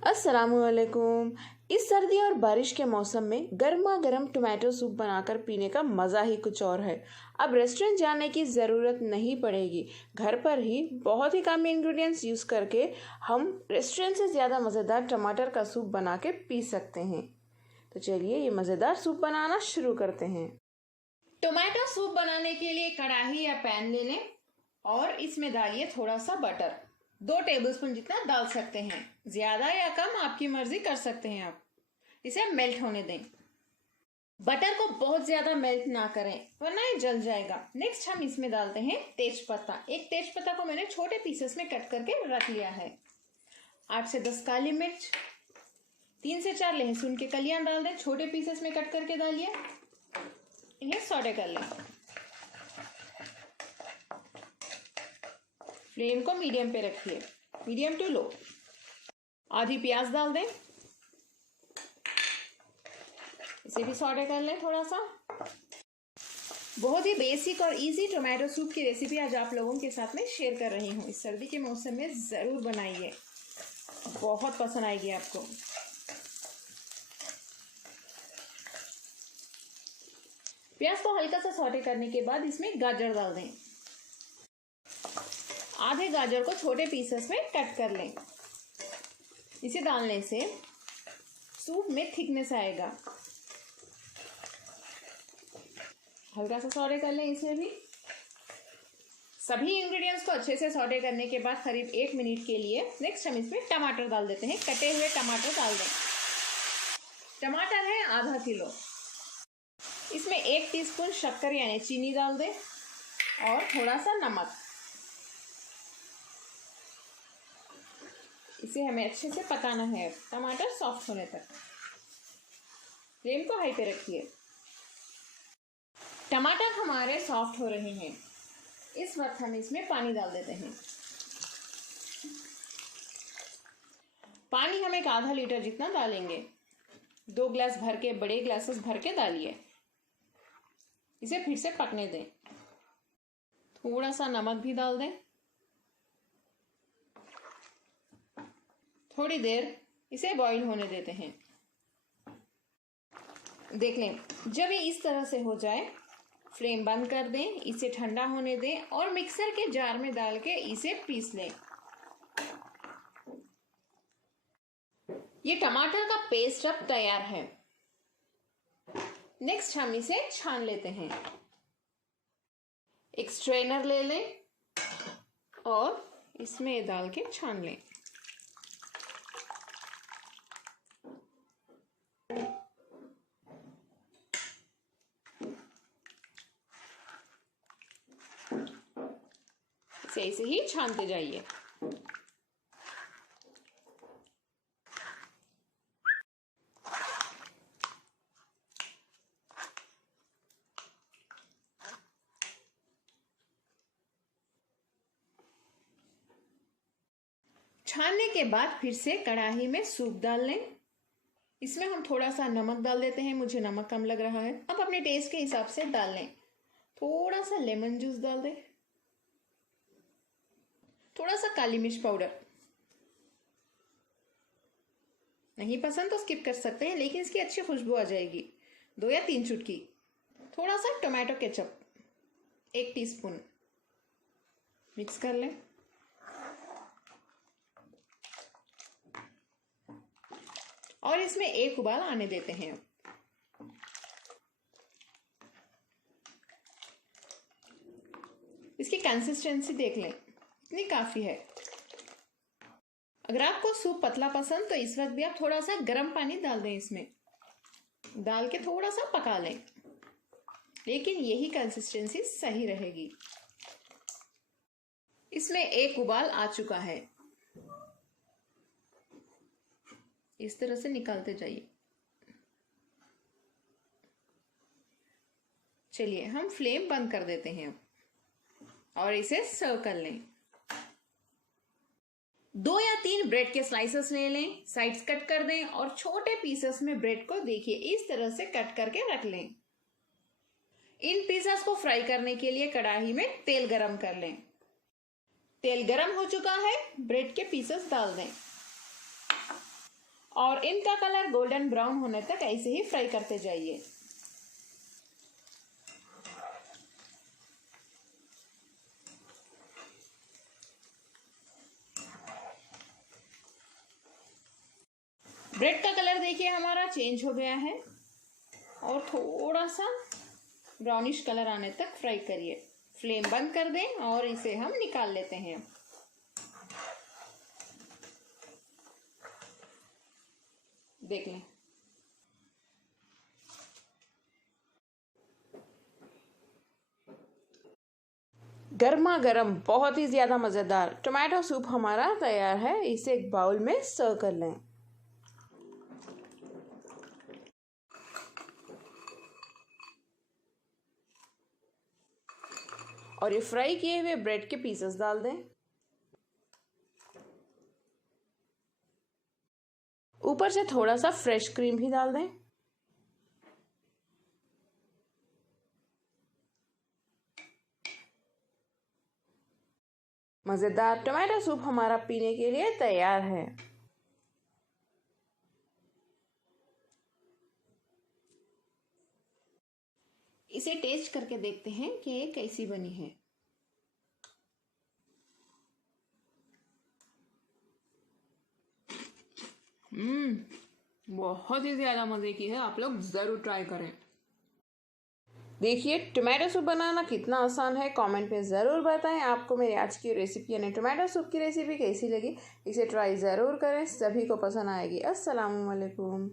अस्सलामुअलैकुम। इस सर्दी और बारिश के मौसम में गर्मा गर्म टोमेटो सूप बनाकर पीने का मज़ा ही कुछ और है। अब रेस्टोरेंट जाने की ज़रूरत नहीं पड़ेगी। घर पर ही बहुत ही कम इंग्रेडिएंट्स यूज़ करके हम रेस्टोरेंट से ज़्यादा मज़ेदार टमाटर का सूप बना के पी सकते हैं। तो चलिए ये मज़ेदार सूप बनाना शुरू करते हैं। टोमेटो सूप बनाने के लिए कढ़ाई या पैन ले लें और इसमें डालिए थोड़ा सा बटर। 2 टेबलस्पून जितना डाल सकते हैं, ज्यादा या कम आपकी मर्जी कर सकते हैं। आप इसे मेल्ट होने दें। बटर को बहुत ज्यादा मेल्ट ना करें वरना ये जल जाएगा। नेक्स्ट हम इसमें डालते हैं तेज पत्ता। एक तेज पत्ता को मैंने छोटे पीसेस में कट करके रख लिया है। 8 से 10 काली मिर्च, 3 से 4 लहसुन के कलियां डाल दें, छोटे पीसेस में कट करके डालिए। इन्हें सौटे कर लें। फ्लेम को मीडियम पे रखिए, मीडियम टू लो। आधी प्याज डाल दें, इसे भी सौटे कर लें थोड़ा सा। बहुत ही बेसिक और इजी टोमेटो सूप की रेसिपी आज आप लोगों के साथ में शेयर कर रही हूँ। इस सर्दी के मौसम में ज़रूर बनाइए, बहुत पसंद आएगी आपको। प्याज को हल्का सा सौटे करने के बाद इसमें गाजर डाल दें। आधे गाजर को छोटे पीसेस में कट कर लें। इसे डालने से सूप में थिकनेस आएगा। हल्का सा सौटे कर लें इसे भी। सभी इंग्रेडिएंट्स को अच्छे से सौटे करने के बाद करीब 1 मिनट के लिए नेक्स्ट हम इसमें टमाटर डाल देते हैं। कटे हुए टमाटर डाल दें। टमाटर है आधा किलो। इसमें 1 टीस्पून शक्कर यानी चीनी डाल दें और थोड़ा सा नमक। इसे हमें अच्छे से पकाना है, टमाटर सॉफ्ट होने तक। फ्लेम को हाई पे रखिए। टमाटर हमारे सॉफ्ट हो रहे हैं। इस वक्त हम इसमें पानी डाल देते हैं। पानी हम एक आधा लीटर जितना डालेंगे। 2 ग्लास भर के, बड़े ग्लासेस भर के डालिए। इसे फिर से पकने दें। थोड़ा सा नमक भी डाल दें। थोड़ी देर इसे बॉईल होने देते हैं। देख लें, जब ये इस तरह से हो जाए फ्लेम बंद कर दें, इसे ठंडा होने दें और मिक्सर के जार में डाल के इसे पीस लें। ये टमाटर का पेस्ट अब तैयार है। नेक्स्ट हम इसे छान लेते हैं। एक स्ट्रेनर ले लें और इसमें डाल के छान लें। इसे ऐसे ही छानते जाइए। छानने के बाद फिर से कढ़ाई में सूप डाल लें। इसमें हम थोड़ा सा नमक डाल देते हैं, मुझे नमक कम लग रहा है। अब अपने टेस्ट के हिसाब से डाल लें। थोड़ा सा लेमन जूस डाल दें, थोड़ा सा काली मिर्च पाउडर। नहीं पसंद तो स्किप कर सकते हैं, लेकिन इसकी अच्छी खुशबू आ जाएगी। 2 या 3 चुटकी। थोड़ा सा टोमेटो केचप 1 टीस्पून। मिक्स कर लें। और इसमें 1 उबाल आने देते हैं। इसकी कंसिस्टेंसी देख लें, इतनी काफी है। अगर आपको सूप पतला पसंद तो इस वक्त भी आप थोड़ा सा गर्म पानी डाल दें। इसमें डाल के थोड़ा सा पका लें, लेकिन यही कंसिस्टेंसी सही रहेगी। इसमें 1 उबाल आ चुका है। इस तरह से निकालते जाइए। चलिए हम फ्लेम बंद कर देते हैं और इसे सर्व कर लें। 2 या 3 ब्रेड के स्लाइसेस ले लें, साइड्स कट कर दें और छोटे पीसेस में ब्रेड को देखिए इस तरह से कट करके रख लें। इन पिज़्ज़ास को फ्राई करने के लिए कढ़ाई में तेल गरम कर लें। तेल गरम हो चुका है, ब्रेड के पीसेस डाल दें। और इनका कलर गोल्डन ब्राउन होने तक ऐसे ही फ्राई करते जाइए। ब्रेड का कलर देखिए हमारा चेंज हो गया है और थोड़ा सा ब्राउनिश कलर आने तक फ्राई करिए। फ्लेम बंद कर दें और इसे हम निकाल लेते हैं। देख लें। गर्मा गर्म बहुत ही ज़्यादा मज़ेदार टोमेटो सूप हमारा तैयार है। इसे एक बाउल में सर्व कर लें। और ये फ्राई किए हुए ब्रेड के पीसेस डाल दें। ऊपर से थोड़ा सा फ्रेश क्रीम भी डाल दें। मज़ेदार टोमेटो सूप हमारा पीने के लिए तैयार है। इसे टेस्ट करके देखते हैं कि ये कैसी बनी है। बहुत ही ज़्यादा मज़े की है। आप लोग ज़रूर ट्राई करें। देखिए टोमेटो सूप बनाना कितना आसान है। कमेंट में ज़रूर बताएं आपको मेरी आज की रेसिपी यानी टोमेटो सूप की रेसिपी कैसी लगी। इसे ट्राई ज़रूर करें, सभी को पसंद आएगी। अस्सलामुअलैकुम।